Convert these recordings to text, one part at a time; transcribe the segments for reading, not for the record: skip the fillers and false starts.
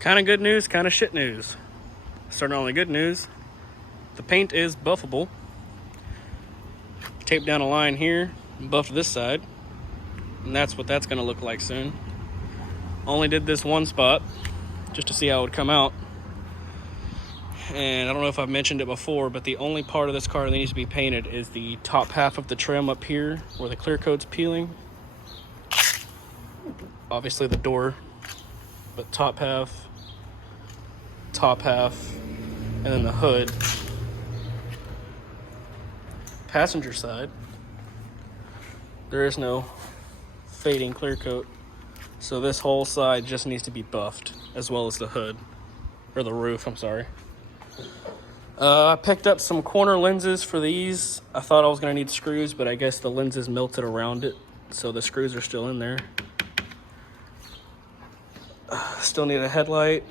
Kind of good news, kind of shit news. Starting on the good news, the paint is buffable. Tape down a line here, buff this side, and that's what that's going to look like soon. Only did this one spot just to see how it would come out. And I don't know if I've mentioned it before, but the only part of this car that needs to be painted is the top half of the trim up here where the clear coat's peeling. Obviously the door, but top half, and then the hood. Passenger side, there is no fading clear coat, so this whole side just needs to be buffed, as well as the hood, or the roof, I'm sorry. I picked up some corner lenses for these. I thought I was going to need screws, but I guess the lenses melted around it, so the screws are still in there. Still need a headlight.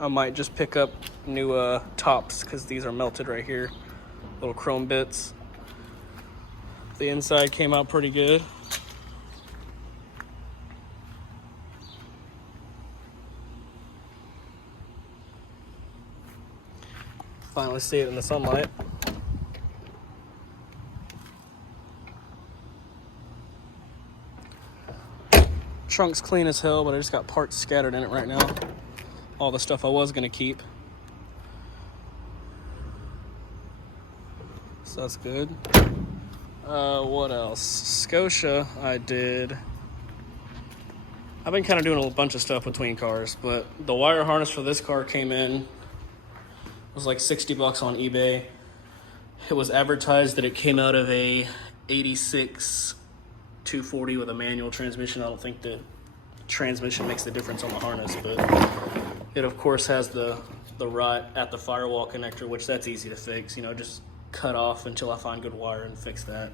I might just pick up new tops, because these are melted right here. Little chrome bits. The inside came out pretty good. Finally see it in the sunlight. Trunk's clean as hell, but I just got parts scattered in it right now. All the stuff I was gonna keep. So that's good. What else? Scotia, I've been kind of doing a bunch of stuff between cars, but the wire harness for this car came in. It was like $60 on eBay. It was advertised that it came out of a 86 240 with a manual transmission. I don't think the transmission makes the difference on the harness, but it of course has the rot at the firewall connector, which that's easy to fix. You know, just cut off until I find good wire and fix that.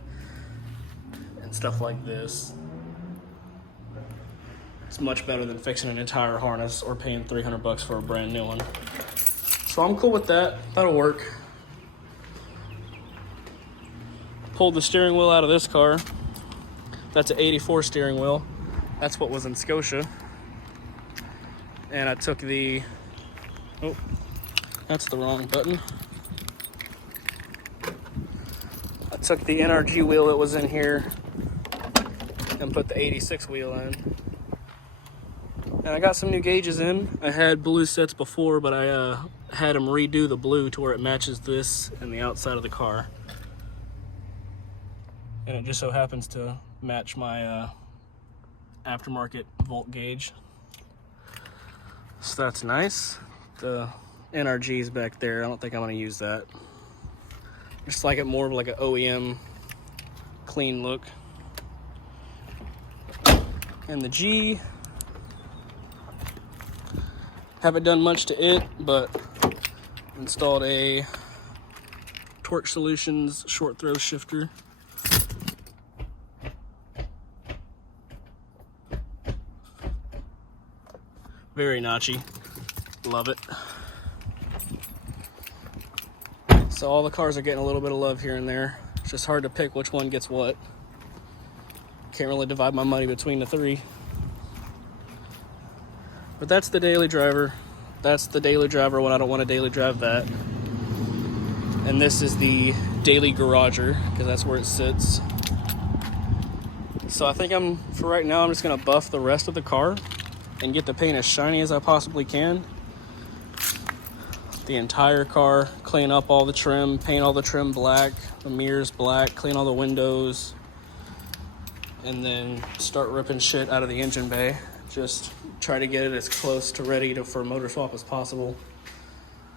And stuff like this. It's much better than fixing an entire harness or paying $300 for a brand new one. So I'm cool with that. That'll work. Pulled the steering wheel out of this car. That's an 84 steering wheel. That's what was in Scotia. And I took the, oh, that's the wrong button. I took the NRG wheel that was in here and put the 86 wheel in. And I got some new gauges in. I had blue sets before, but I had them redo the blue to where it matches this and the outside of the car. And it just so happens to match my aftermarket volt gauge. So that's nice. The NRG is back there. I don't think I'm gonna use that. Just like it more of like an OEM clean look. And the G, haven't done much to it, but installed a Torque Solutions short throw shifter. Very notchy, love it. So all the cars are getting a little bit of love here and there. It's just hard to pick which one gets what. Can't really divide my money between the three. But that's the daily driver. That's the daily driver when I don't want to daily drive that. And this is the daily garager, because that's where it sits. So I think for right now, I'm just gonna buff the rest of the car and get the paint as shiny as I possibly can. The entire car, clean up all the trim, paint all the trim black, the mirrors black, clean all the windows, and then start ripping shit out of the engine bay. Just try to get it as close to ready for a motor swap as possible.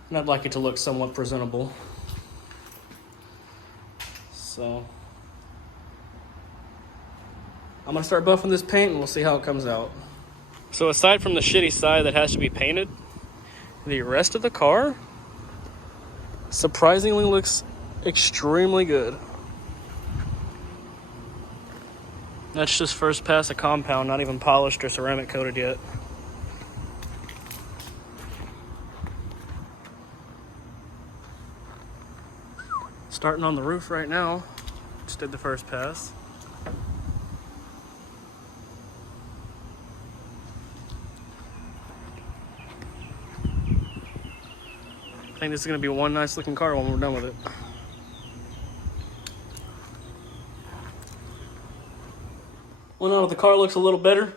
And I'd like it to look somewhat presentable. So I'm gonna start buffing this paint and we'll see how it comes out. So aside from the shitty side that has to be painted, the rest of the car surprisingly looks extremely good. That's just first pass of compound, not even polished or ceramic coated yet. Starting on the roof right now. Just did the first pass. I think this is going to be one nice looking car when we're done with it. Well, now the car looks a little better.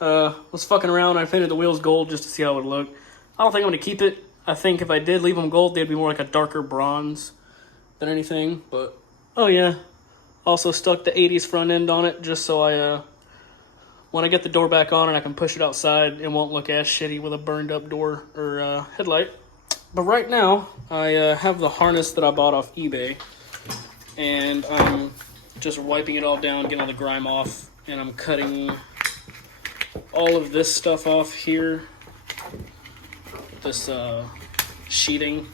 Was fucking around. I painted the wheels gold just to see how it would look. I don't think I'm going to keep it. I think if I did leave them gold, they'd be more like a darker bronze than anything. But, oh yeah. Also stuck the 80s front end on it just so when I get the door back on and I can push it outside, it won't look as shitty with a burned up door or headlight. But right now, I have the harness that I bought off eBay. And I'm just wiping it all down, getting all the grime off. And I'm cutting all of this stuff off here. This sheeting.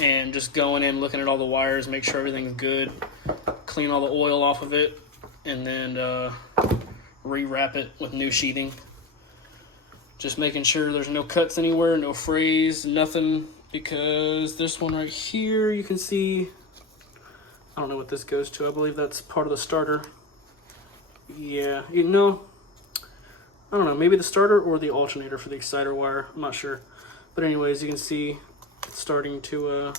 And just going in, looking at all the wires, make sure everything's good. Clean all the oil off of it. And then rewrap it with new sheeting. Just making sure there's no cuts anywhere, no frays, nothing. Because this one right here, you can see, I don't know what this goes to. I believe that's part of the starter. Yeah, you know, I don't know, maybe the starter or the alternator for the exciter wire. I'm not sure. But anyways, you can see it's starting to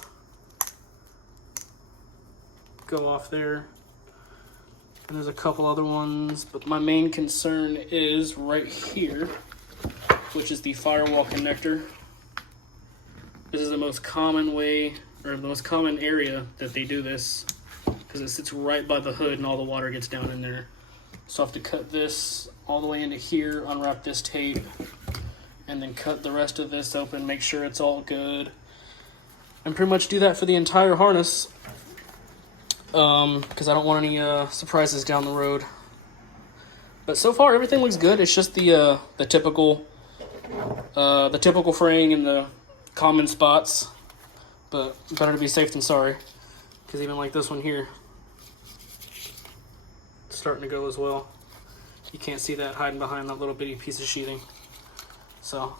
go off there. And there's a couple other ones, but my main concern is right here, which is the firewall connector. This is the most common way, or the most common area that they do this, because it sits right by the hood and all the water gets down in there. So I have to cut this all the way into here, unwrap this tape, and then cut the rest of this open, make sure it's all good, and pretty much do that for the entire harness, because I don't want any surprises down the road. But so far everything looks good. It's just the typical fraying in the common spots, but better to be safe than sorry, because even like this one here, it's starting to go as well. You can't see that hiding behind that little bitty piece of sheeting. So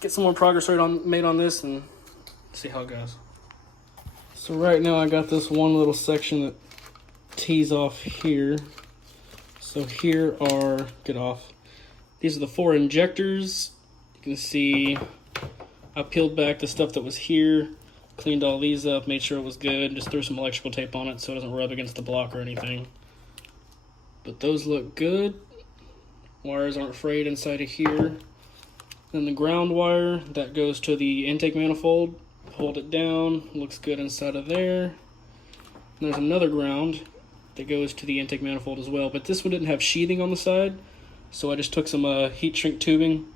get some more progress made on this and see how it goes. So right now I got this one little section that tees off here. So here are, these are the 4 injectors. You can see I peeled back the stuff that was here, cleaned all these up, made sure it was good, just threw some electrical tape on it so it doesn't rub against the block or anything. But those look good. Wires aren't frayed inside of here. Then the ground wire that goes to the intake manifold, hold it down, looks good inside of there. And there's another ground that goes to the intake manifold as well, but this one didn't have sheathing on the side, so I just took some heat shrink tubing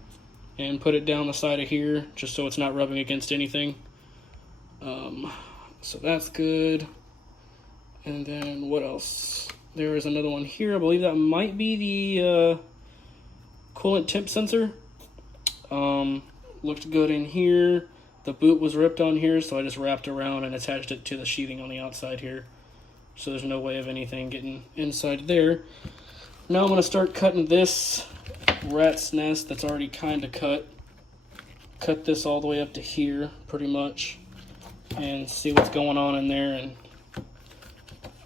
and put it down the side of here just so it's not rubbing against anything. So that's good. And then what else? There is another one here. I believe that might be the coolant temp sensor. Looked good in here. The boot was ripped on here, so I just wrapped around and attached it to the sheathing on the outside here. So there's no way of anything getting inside there. Now I'm going to start cutting this rat's nest that's already kind of cut. Cut this all the way up to here, pretty much, and see what's going on in there, and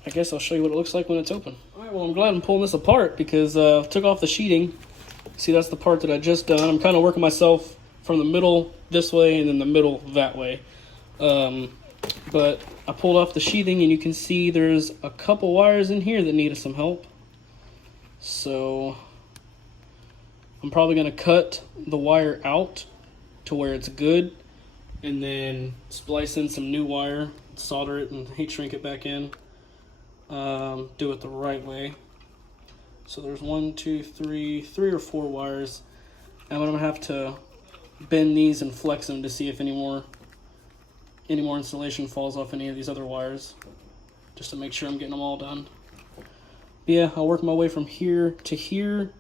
I guess I'll show you what it looks like when it's open. Alright, well I'm glad I'm pulling this apart because I took off the sheeting. See, that's the part that I just done. I'm kind of working myself from the middle this way and then the middle that way. But I pulled off the sheathing and you can see there's a couple wires in here that needed some help. So I'm probably going to cut the wire out to where it's good and then splice in some new wire, solder it and heat shrink it back in. Do it the right way. So there's 3 or 4 wires. And I'm going to have to bend these and flex them to see if any more insulation falls off any of these other wires, just to make sure I'm getting them all done. But yeah, I'll work my way from here to here.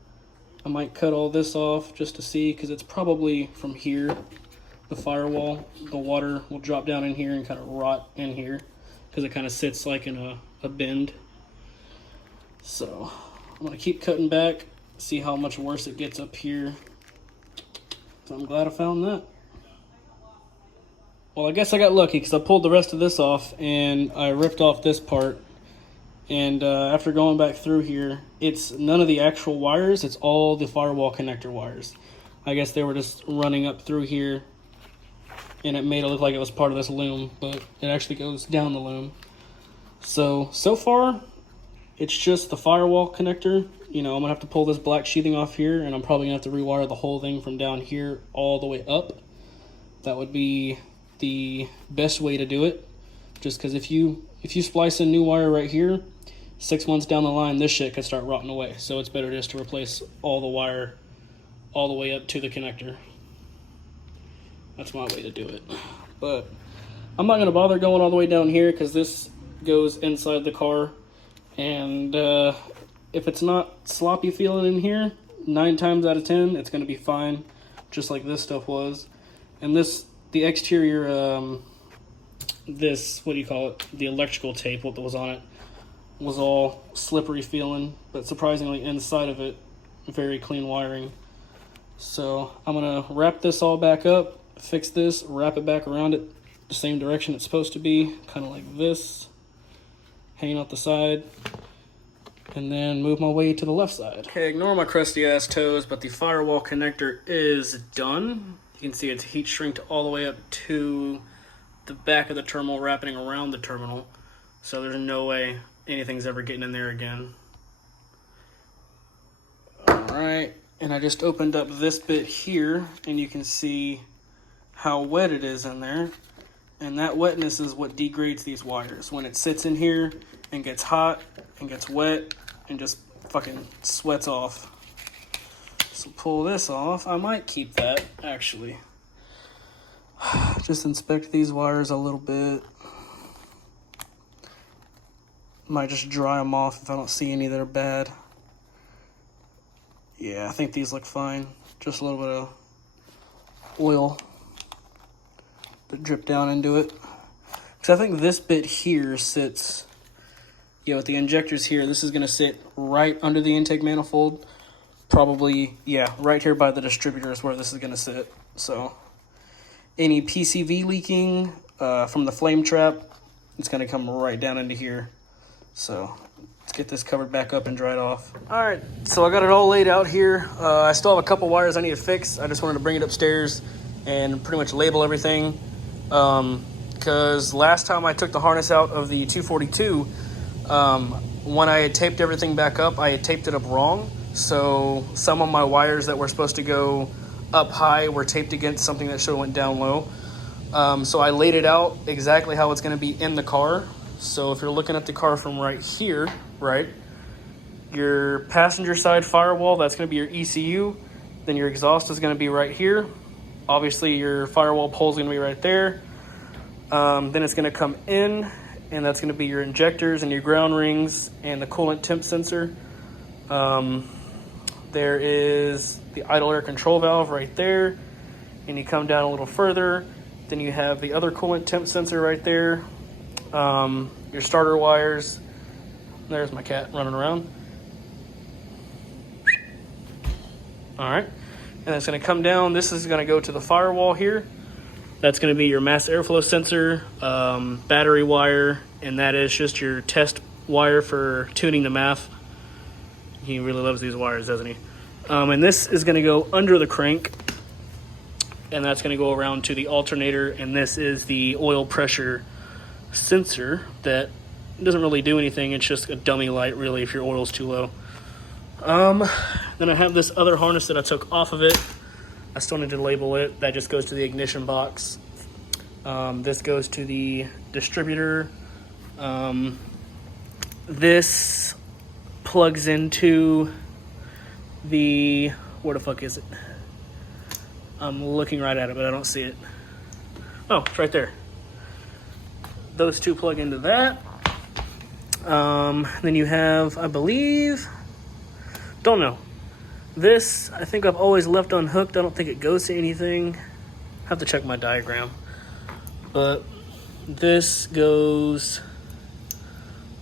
I might cut all this off just to see, because it's probably from here, the firewall, the water will drop down in here and kind of rot in here because it kind of sits like in a bend. So I'm going to keep cutting back, see how much worse it gets up here. So I'm glad I found that. Well, I guess I got lucky because I pulled the rest of this off and I ripped off this part. And after going back through here, it's none of the actual wires, it's all the firewall connector wires. I guess they were just running up through here, and it made it look like it was part of this loom, but it actually goes down the loom. So far, it's just the firewall connector. You know, I'm gonna have to pull this black sheathing off here, and I'm probably gonna have to rewire the whole thing from down here all the way up. That would be the best way to do it. Just because if you splice in new wire right here, 6 months down the line, this shit could start rotting away. So it's better just to replace all the wire all the way up to the connector. That's my way to do it. But I'm not gonna bother going all the way down here because this goes inside the car, and if it's not sloppy feeling in here, 9 times out of 10 it's going to be fine, just like this stuff was. And the exterior this, what do you call it, the electrical tape, what was on it, was all slippery feeling, but surprisingly inside of it, very clean wiring. So I'm gonna wrap this all back up, fix this, wrap it back around it the same direction it's supposed to be, kind of like this, hanging out the side, and then move my way to the left side. Okay, ignore my crusty ass toes, but the firewall connector is done. You can see it's heat shrinked all the way up to the back of the terminal, wrapping around the terminal. So there's no way anything's ever getting in there again. Alright, and I just opened up this bit here, and you can see how wet it is in there. And that wetness is what degrades these wires. When it sits in here and gets hot and gets wet and just fucking sweats off. So pull this off. I might keep that, actually. Just inspect these wires a little bit. Might just dry them off if I don't see any that are bad. Yeah, I think these look fine. Just a little bit of oil to drip down into it. Because I think this bit here sits, with the injectors here, this is going to sit right under the intake manifold. Probably, right here by the distributor is where this is going to sit. So any PCV leaking from the flame trap, it's going to come right down into here. So let's get this covered back up and dried off. All right, so I got it all laid out here. I still have a couple wires I need to fix. I just wanted to bring it upstairs and pretty much label everything. Because last time I took the harness out of the 242, when I had taped everything back up, I had taped it up wrong. So some of my wires that were supposed to go up high were taped against something that should have went down low. So I laid it out exactly how it's going to be in the car. So if you're looking at the car from right here, right, your passenger side firewall, that's going to be your ECU. Then your exhaust is going to be right here. Obviously, your firewall pole is going to be right there. Then it's going to come in, and that's going to be your injectors and your ground rings and the coolant temp sensor. There is the idle air control valve right there. And you come down a little further, then you have the other coolant temp sensor right there. Your starter wires. There's my cat running around. All right. And it's going to come down. This is going to go to the firewall here. That's going to be your mass airflow sensor, battery wire, and that is just your test wire for tuning the math. He really loves these wires, doesn't he? And this is going to go under the crank, and that's going to go around to the alternator, and this is the oil pressure sensor that doesn't really do anything. It's just a dummy light, really, if your oil's too low. Then I have this other harness that I took off of it. I still need to label it. That just goes to the ignition box. This goes to the distributor. This plugs into the, where the fuck is it? I'm looking right at it, but I don't see it. Oh, it's right there. Those two plug into that. Then you have, I believe, don't know. This, I think I've always left unhooked. I don't think it goes to anything. I have to check my diagram. But this goes,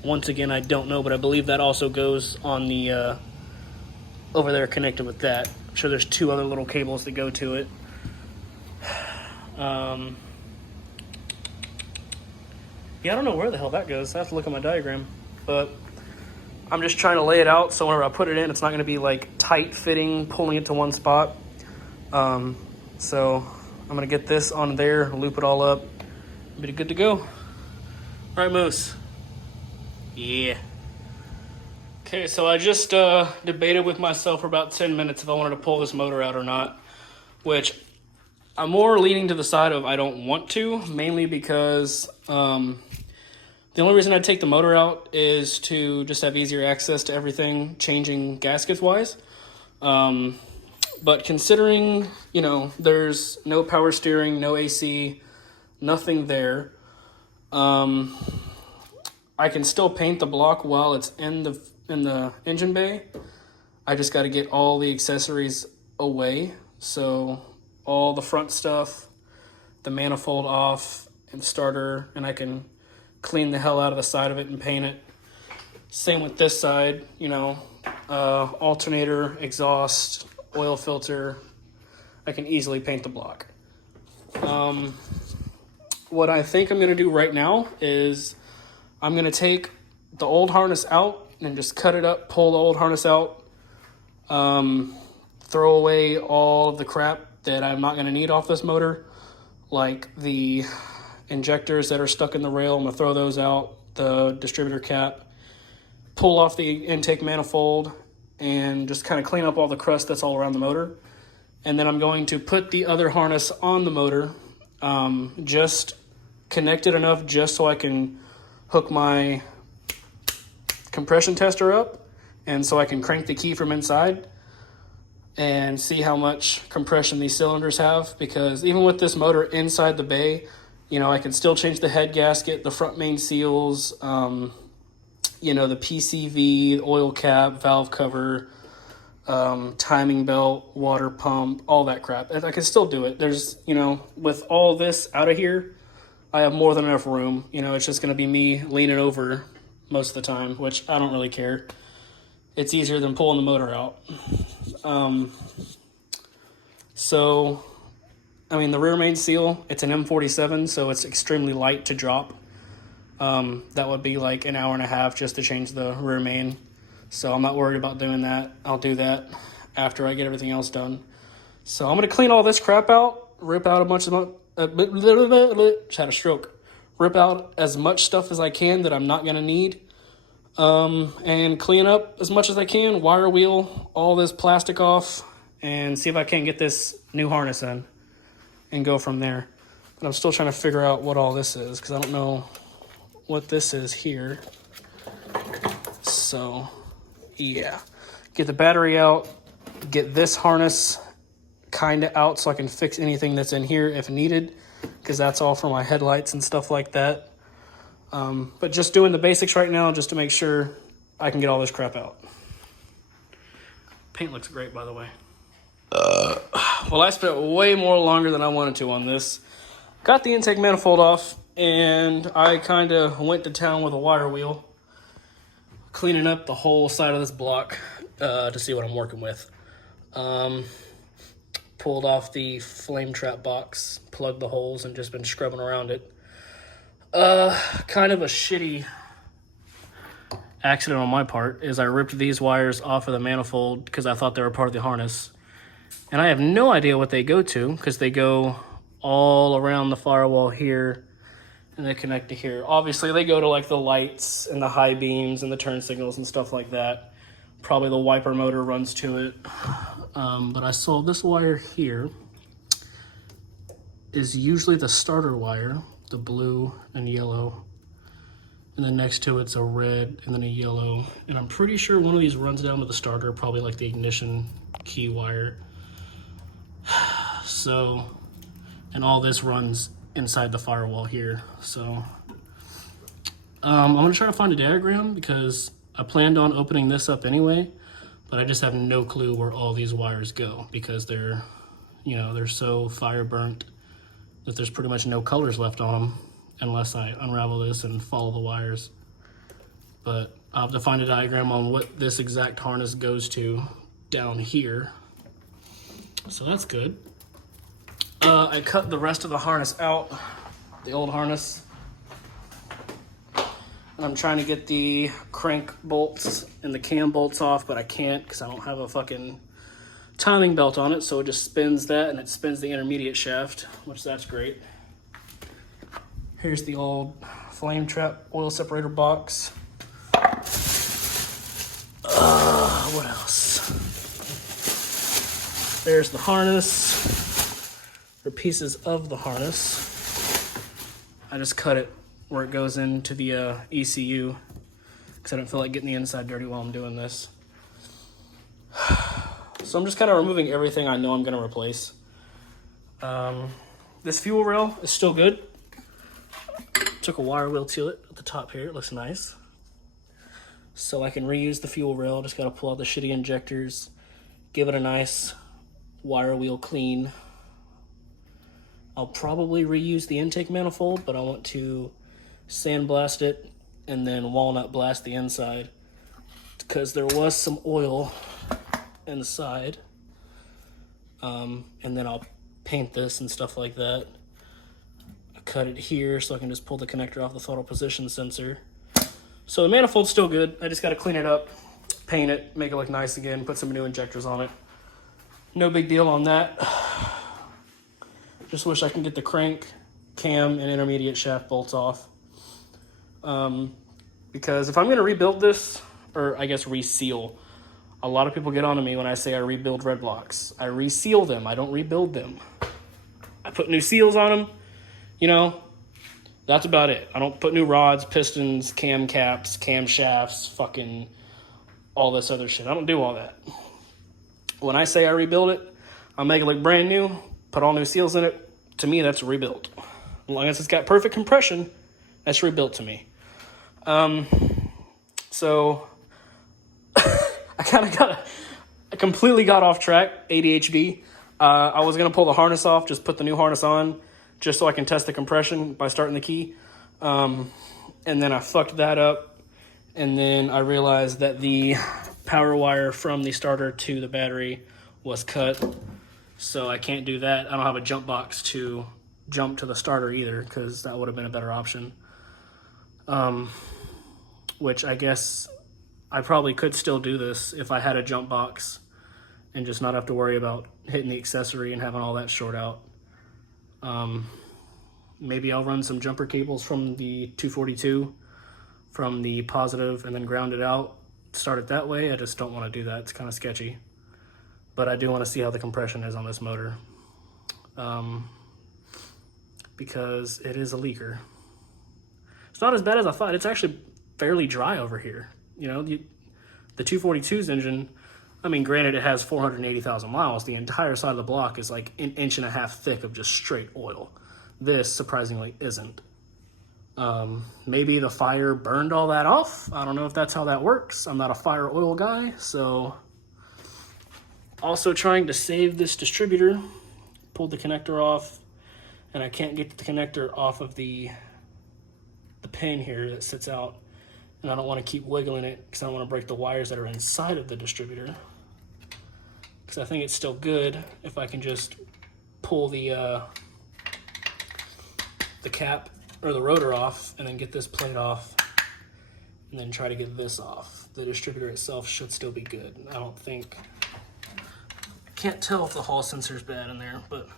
once again, I don't know, but I believe that also goes on the, over there connected with that. I'm sure there's two other little cables that go to it. Yeah, I don't know where the hell that goes. I have to look at my diagram. But I'm just trying to lay it out so whenever I put it in, it's not going to be like tight fitting, pulling it to one spot. So I'm gonna get this on there, loop it all up, be good to go. All right, Moose. Yeah. Okay, so I just debated with myself for about 10 minutes if I wanted to pull this motor out or not, which I'm more leaning to the side of I don't want to, mainly because the only reason I take the motor out is to just have easier access to everything, changing gaskets wise. But considering, you know, there's no power steering, no AC, nothing there, I can still paint the block while it's in the engine bay. I just got to get all the accessories away. So all the front stuff, the manifold off, and the starter, and I can clean the hell out of the side of it and paint it. Same with this side, you know, alternator, exhaust, oil filter. I can easily paint the block. What I think I'm going to do right now is I'm going to take the old harness out and just cut it up, pull the old harness out, throw away all of the crap that I'm not going to need off this motor, like the injectors that are stuck in the rail. I'm going to throw those out, the distributor cap, pull off the intake manifold, and just kind of clean up all the crust that's all around the motor. And then I'm going to put the other harness on the motor, just connect it enough just so I can hook my compression tester up, and so I can crank the key from inside and see how much compression these cylinders have. Because even with this motor inside the bay, you know, I can still change the head gasket, the front main seals, you know, the PCV, the oil cap, valve cover, timing belt, water pump, all that crap. I can still do it. There's, you know, with all this out of here, I have more than enough room. You know, it's just going to be me leaning over most of the time, which I don't really care. It's easier than pulling the motor out. So, I mean, the rear main seal, it's an M47, so it's extremely light to drop. That would be like an hour and a half just to change the rear main. So I'm not worried about doing that. I'll do that after I get everything else done. So I'm going to clean all this crap out, rip out a bunch of, just had a stroke. Rip out as much stuff as I can that I'm not going to need. And clean up as much as I can, wire wheel all this plastic off, and see if I can get this new harness in and go from there. But I'm still trying to figure out what all this is, because I don't know what this is here. So yeah, get the battery out, get this harness kind of out so I can fix anything that's in here if needed, because that's all for my headlights and stuff like that. But just doing the basics right now just to make sure I can get all this crap out. Paint looks great, by the way. Well, I spent way more longer than I wanted to on this. Got the intake manifold off, and I kind of went to town with a wire wheel, cleaning up the whole side of this block to see what I'm working with. Pulled off the flame trap box, plugged the holes, and just been scrubbing around it. Kind of a shitty accident on my part is I ripped these wires off of the manifold because I thought they were part of the harness. And I have no idea what they go to, because they go all around the firewall here and they connect to here. Obviously, they go to like the lights and the high beams and the turn signals and stuff like that. Probably the wiper motor runs to it. But I saw this wire here is usually the starter wire, the blue and yellow. And then next to it's a red and then a yellow. And I'm pretty sure one of these runs down to the starter, probably like the ignition key wire. So, and all this runs inside the firewall here. So, I'm gonna try to find a diagram because I planned on opening this up anyway, but I just have no clue where all these wires go because they're, you know, they're so fire burnt that there's pretty much no colors left on them unless I unravel this and follow the wires. But I'll have to find a diagram on what this exact harness goes to down here. So that's good. I cut the rest of the harness out, the old harness. And I'm trying to get the crank bolts and the cam bolts off, but I can't because I don't have a fucking timing belt on it, so it just spins that and it spins the intermediate shaft, which that's great. Here's the old flame trap oil separator box. What else? There's the harness, or pieces of the harness. I just cut it where it goes into the ECU because I don't feel like getting the inside dirty while I'm doing this. So I'm just kind of removing everything I know I'm going to replace. This fuel rail is still good. Took a wire wheel to it at the top here. It looks nice. So I can reuse the fuel rail. Just got to pull out the shitty injectors, give it a nice wire wheel clean. I'll probably reuse the intake manifold, but I want to sandblast it and then walnut blast the inside because there was some oil inside. And then I'll paint this and stuff like that. I cut it here so I can just pull the connector off the throttle position sensor. So the manifold's still good. I just got to clean it up, paint it, make it look nice again, put some new injectors on it. No big deal on that. Just wish I can get the crank, cam, and intermediate shaft bolts off. Because if I'm going to rebuild this, or I guess reseal, a lot of people get on to me when I say I rebuild Redblocks. I reseal them. I don't rebuild them. I put new seals on them. You know, that's about it. I don't put new rods, pistons, cam caps, cam shafts, fucking all this other shit. I don't do all that. When I say I rebuild it, I'll make it look brand new, put all new seals in it. To me, that's a rebuild. As long as it's got perfect compression, that's rebuilt to me. So I completely got off track, ADHD. I was going to pull the harness off, just put the new harness on, just so I can test the compression by starting the key. And then I fucked that up. And then I realized that the power wire from the starter to the battery was cut. So I can't do that. I don't have a jump box to jump to the starter either, because that would have been a better option. Which I guess I probably could still do this if I had a jump box and just not have to worry about hitting the accessory and having all that short out. Maybe I'll run some jumper cables from the 242 from the positive and then ground it out, start it that way. I just don't want to do that. It's kind of sketchy. But I do want to see how the compression is on this motor. Because it is a leaker. It's not as bad as I thought. It's actually fairly dry over here. You know, the 242's engine, I mean, granted, it has 480,000 miles. The entire side of the block is like an inch and a half thick of just straight oil. This, surprisingly, isn't. Maybe the fire burned all that off. I don't know if that's how that works. I'm not a fire oil guy, so... Also trying to save this distributor. Pulled the connector off, and I can't get the connector off of the pin here that sits out. And I don't want to keep wiggling it because I don't want to break the wires that are inside of the distributor. Because I think it's still good if I can just pull the cap or the rotor off and then get this plate off and then try to get this off. The distributor itself should still be good. I don't think... I can't tell if the hall sensor is bad in there, but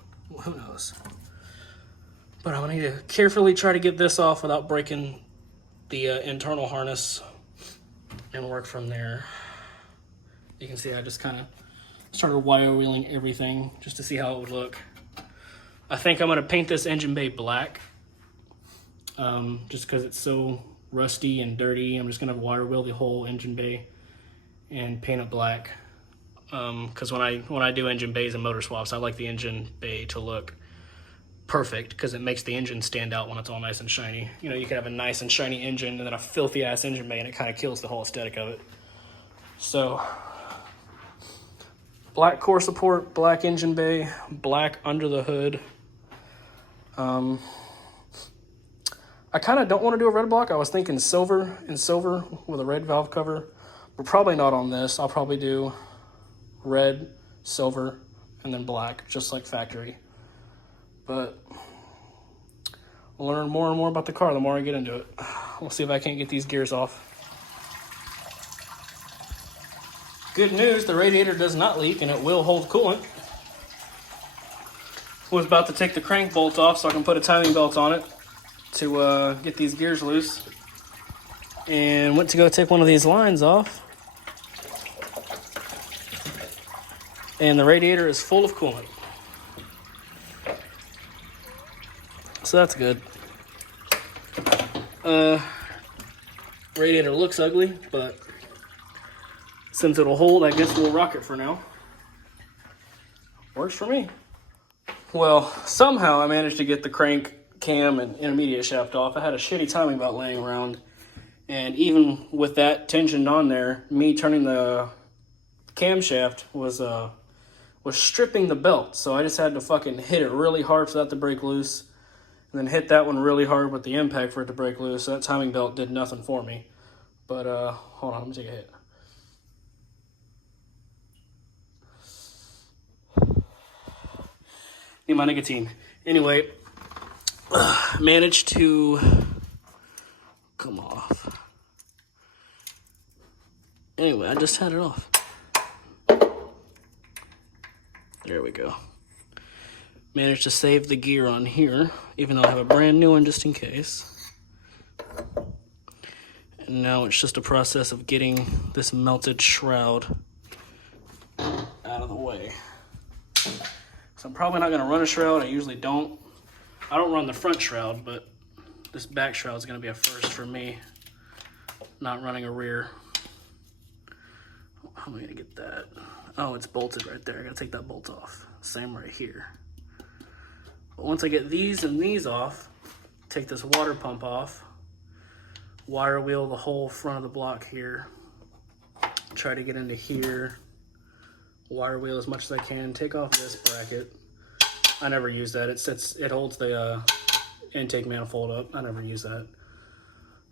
who knows. But I'm going to need to carefully try to get this off without breaking the internal harness and work from there. You can see I just kind of started wire wheeling everything just to see how it would look. I think I'm going to paint this engine bay black just because it's so rusty and dirty. I'm just going to wire wheel the whole engine bay and paint it black. Because when I do engine bays and motor swaps, I like the engine bay to look perfect because it makes the engine stand out when it's all nice and shiny. You know, you can have a nice and shiny engine and then a filthy ass engine bay and it kind of kills the whole aesthetic of it. So, black core support, black engine bay, black under the hood. I kind of don't want to do a red block. I was thinking silver with a red valve cover, but probably not on this. I'll probably do red, silver, and then black, just like factory. But I'll learn more and more about the car the more I get into it. We'll see if I can't get these gears off. Good news, the radiator does not leak and it will hold coolant. Was about to take the crank bolt off so I can put a timing belt on it to get these gears loose. And went to go take one of these lines off. And the radiator is full of coolant. So that's good. Radiator looks ugly, but since it'll hold, I guess we'll rock it for now. Works for me. Well, somehow I managed to get the crank, cam, and intermediate shaft off. I had a shitty timing belt laying around, and even with that tensioned on there, me turning the camshaft was stripping the belt. So I just had to fucking hit it really hard for that to break loose, and then hit that one really hard with the impact for it to break loose. So that timing belt did nothing for me. But hold on, let me take a hit. Need my nicotine. Anyway, managed to come off. Anyway, I just had it off. There we go. Managed to save the gear on here, even though I have a brand new one just in case. And now it's just a process of getting this melted shroud out of the way. So I'm probably not going to run a shroud. I usually don't. I don't run the front shroud, but this back shroud is going to be a first for me. Not running a rear. How am I going to get that? Oh, it's bolted right there. I got to take that bolt off. Same right here. But once I get these and these off, take this water pump off, wire wheel the whole front of the block here, try to get into here, wire wheel as much as I can, take off this bracket. I never use that. It holds the intake manifold up. I never use that.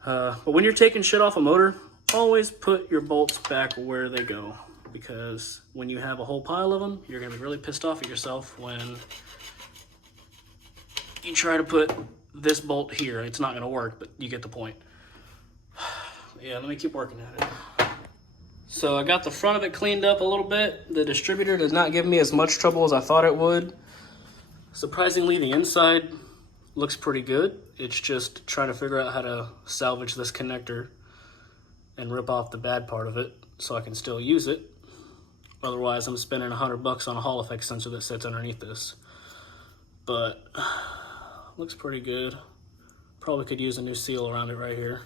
But when you're taking shit off a motor, always put your bolts back where they go, because when you have a whole pile of them, you're gonna be really pissed off at yourself when you try to put this bolt here. It's not gonna work, but you get the point. Yeah, let me keep working at it. So I got the front of it cleaned up a little bit. The distributor did not give me as much trouble as I thought it would. Surprisingly, the inside looks pretty good. It's just trying to figure out how to salvage this connector and rip off the bad part of it so I can still use it. Otherwise, I'm spending $100 on a Hall effect sensor that sits underneath this. But looks pretty good. Probably could use a new seal around it right here.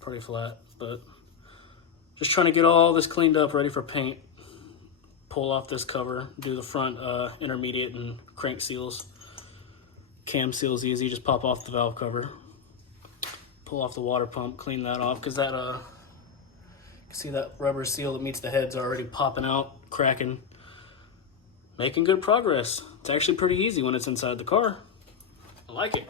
Pretty flat, but just trying to get all this cleaned up, ready for paint. Pull off this cover, do the front intermediate and crank seals. Cam seal's easy, just pop off the valve cover. Pull off the water pump, clean that off, because that, see that rubber seal that meets the head's already popping out, cracking. Making good progress. It's actually pretty easy when it's inside the car. I like it.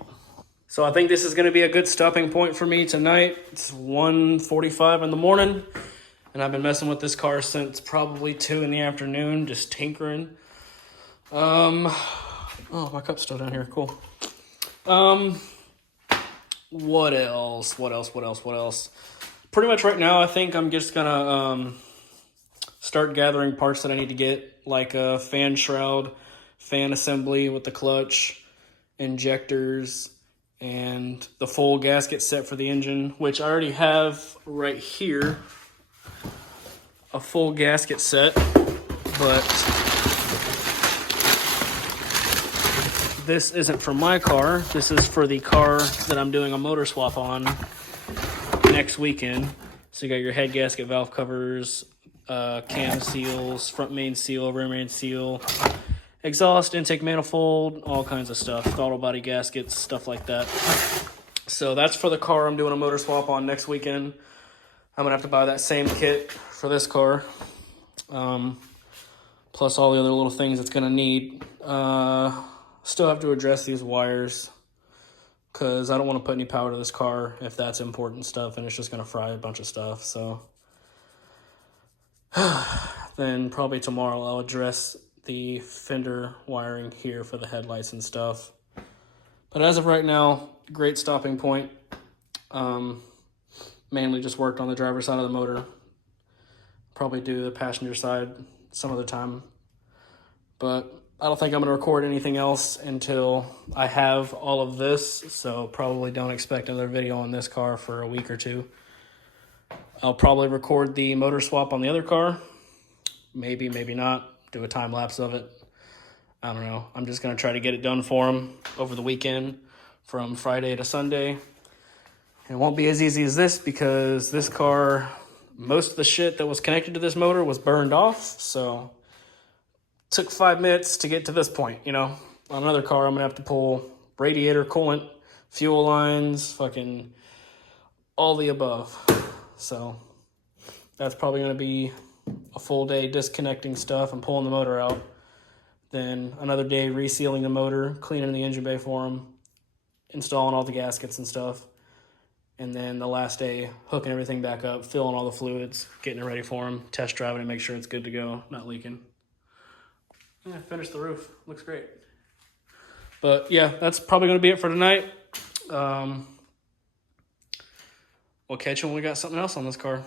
So I think this is going to be a good stopping point for me tonight. It's 1:45 in the morning, and I've been messing with this car since probably 2 in the afternoon, just tinkering. Oh, my cup's still down here. Cool. What else? Pretty much right now, I think I'm just gonna start gathering parts that I need to get, like a fan shroud, fan assembly with the clutch, injectors, and the full gasket set for the engine, which I already have right here, a full gasket set, but this isn't for my car. This is for the car that I'm doing a motor swap on next weekend. So you got your head gasket, valve covers, cam seals, front main seal, rear main seal, exhaust, intake manifold, all kinds of stuff, throttle body gaskets, stuff like that. So that's for the car I'm doing a motor swap on next weekend. I'm gonna have to buy that same kit for this car, plus all the other little things it's gonna need. Still have to address these wires, because I don't want to put any power to this car if that's important stuff, and it's just gonna fry a bunch of stuff. So then probably tomorrow I'll address the fender wiring here for the headlights and stuff. But as of right now, great stopping point. Mainly just worked on the driver's side of the motor. Probably do the passenger side some other time. But I don't think I'm going to record anything else until I have all of this. So probably don't expect another video on this car for a week or two. I'll probably record the motor swap on the other car. Maybe, maybe not. Do a time lapse of it. I don't know. I'm just going to try to get it done for him over the weekend from Friday to Sunday. It won't be as easy as this because this car, most of the shit that was connected to this motor was burned off. So it took 5 minutes to get to this point, you know. On another car, I'm going to have to pull radiator, coolant, fuel lines, fucking all the above. So that's probably going to be a full day disconnecting stuff and pulling the motor out. Then another day resealing the motor, cleaning the engine bay for him, installing all the gaskets and stuff. And then the last day, hooking everything back up, filling all the fluids, getting it ready for him, test driving it, make sure it's good to go, not leaking. Yeah, finished the roof. Looks great. But yeah, that's probably going to be it for tonight. We'll catch you when we got something else on this car.